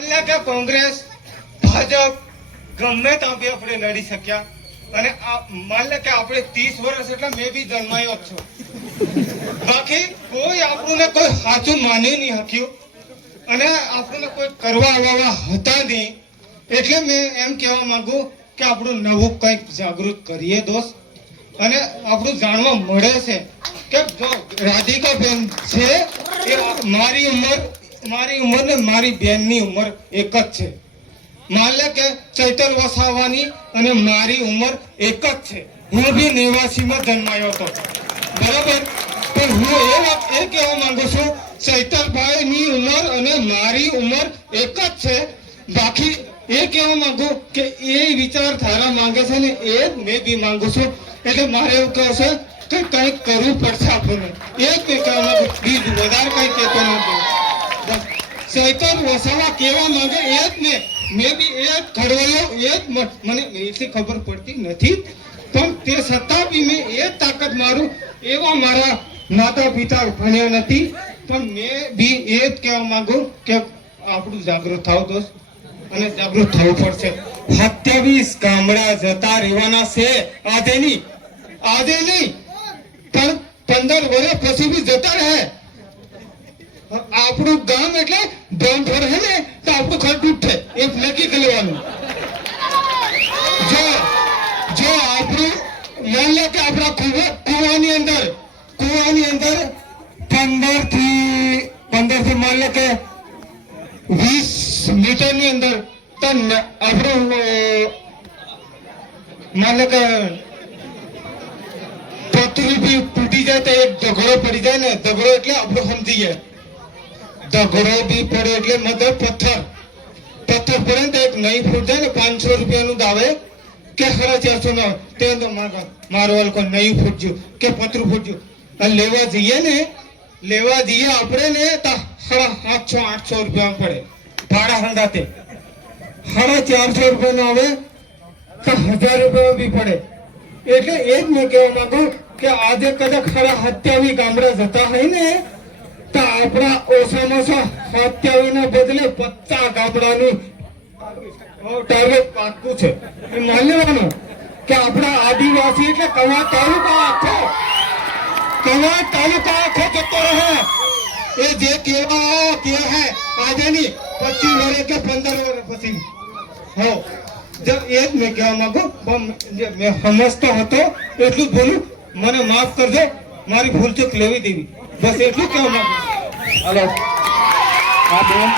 એટલે કે કોંગ્રેસ ભાજપ ગમે ત્યાં બી આપણે લડી શક્યા અને માન લે કે આપણે 30 વર્ષ એટલે મેં બી જન્માયો જ છું બાકી કોઈ આપણને કોઈ સાચું માની નહીં શક્યું અને આપણને કોઈ કરવા આવવા હતા નહીં એટલે મેં એમ કહેવા માંગુ કે આપણું નવું કંઈક જાગૃત કરીએ દોસ્ત અને આપણું જાણવા મળે છે કે જો રાધિકાબેન છે એ મારી ઉંમર ને મારી બેનની ઉંમર એક જ છે માન લે કે ચૈતર વસાવાની અને મારી ઉંમર એક જ છે હું બી 89 માં જન્માયો હતો બરાબર પણ હું એ કહેવા માંગુ છું ચૈતરભાઈની ઉંમર અને મારી ઉંમર એક જ છે બાકી એ કહેવા માંગુ કે એ વિચારધારા માંગે છે ને એ મેં બી માંગુ છું એટલે મારે એવું કહે છે કે કંઈક કરવું પડશે આપણને એ જ મેં કહેવા માંગુ બીજું વધારે કંઈ કહેતો નથી ચૈતર વસાવા કેવા માંગે એ જ મેં બી એ જ ઘડવાયો એ જ મને એટલી ખબર પડતી નથી પણ તે છતાં બી મેં એ જ તાકાત મારું એવા મારા માતા પિતા ભણ્યા નથી પણ મેં બી એ જ કહેવા માંગુ કે આપણું જાગૃત થાવ દોસ્ત અને જાગૃત થવું પડશે 27 ગામડા જતા રહેવાના છે આજે નહીં પણ 15 વર્ષ પછી બી જતા રહે આપણું ગામ એટલે ડોમ પર હે ને તો આપણું ઘર ડૂબે એ નક્કી કરવાનું જો આપણું માન લે કે આપણા કુવાની અંદર 15 થી માન લે કે 20 મીટરની અંદર આપણું માન લે કે પતરી બી તૂટી જાય તો એક ઝઘડો પડી જાય ને ઝઘડો એટલે આપણું સમજી જાય ઝઘડો બી પડે એટલે મતલબ પથ્થર પડે ને તો એક નહીં ફૂટ જાય ને 500 રૂપિયાનું દાવે કે 450 ના તે મારો હલકો નહીં ફૂટજો કે પતરું ફૂટજો લેવા જઈએ આપણે ને તો 700-800 રૂપિયા પડે ભાડા હંગાતે 450 રૂપિયાનો આવે તો 1000 રૂપિયા બી પડે એટલે એ જ મેં કહેવા માંગુ કે આજે કદાચ 27 ગામડા જતા હોય ને તો આપણા ઓછામાં ઓછા 27 ના બદલે 50 ગામડાનું ટાર્ગેટ પાકું છે એ માની લેવાનું કે આપણા આદિવાસી એટલે કવા તાલુકા આખો જતો રહે એ જે કેવા હે આજે નહીં 25 વર્ષ કે 15 વર્ષ પછી હો એ જ મેં કહેવા માંગુ મેં સમજતો હતો એટલું જ બોલું મને માફ કરજો મારી ભૂલ ચૂક લેવી દેવી બસ એટલું કહેવા માંગુ હાલો હા બેન